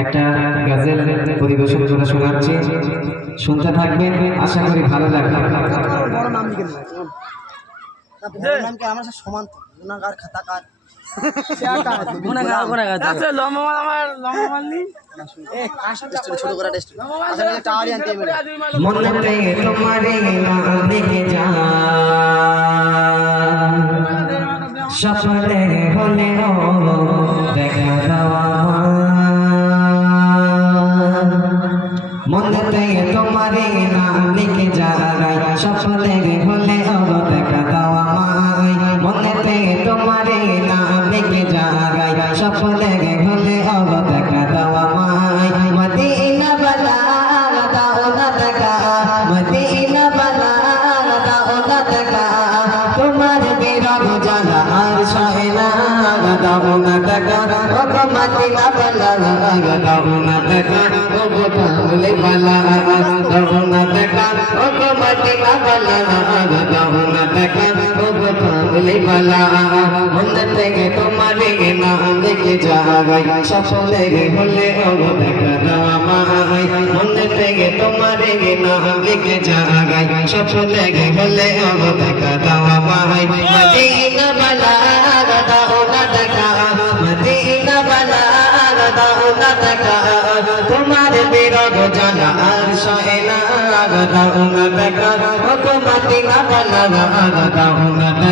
একটা গজল পরিবেশন করে শোনাচ্ছি, শুনতে থাকবেন, আশা করি ভালো লাগবে। বড় নাম লিখে বড় নাম কি আমার সমান গুনাহগার খাতাকার ছোট করে টেস্ট মনতে তোমারে নাম লিখে যা স্বপ্নে হলেও দেখা দেওয়া মনতে তোমারে নাম লিখে যাই স্বপ্নে হলেও দেখা দেওয়া মাই মনতে তোমারে নাম লিখে যাই স্বপ্নে হলেও দেখা দেওয়া মাই মদিনা বালা দাও না দেখা মদিনা বালা দাও না দেখা তোমার বিরহ জানা আর সহে না দাও না দেখা ও মদিনা বালা দাও না দেখা ও কামলে বালা দাও না দেখা ও মদিনা বালা দাও না দেখা ও কামলে বালা মন থেকে তোমারে নাম লিখে যাই স্বপ্নে হলে ও দেখা দেওয়া মাই মন থেকে তোমারে নাম লিখে যাই স্বপ্নে হলে ও দেখা দেওয়া মাই মদিনা বালা দাও না দেখা মদিনা বালা দাও না দেখা তোমার বিরহ জানা আর সহে না দাও না দেখা ও মদিনা বালা দাও না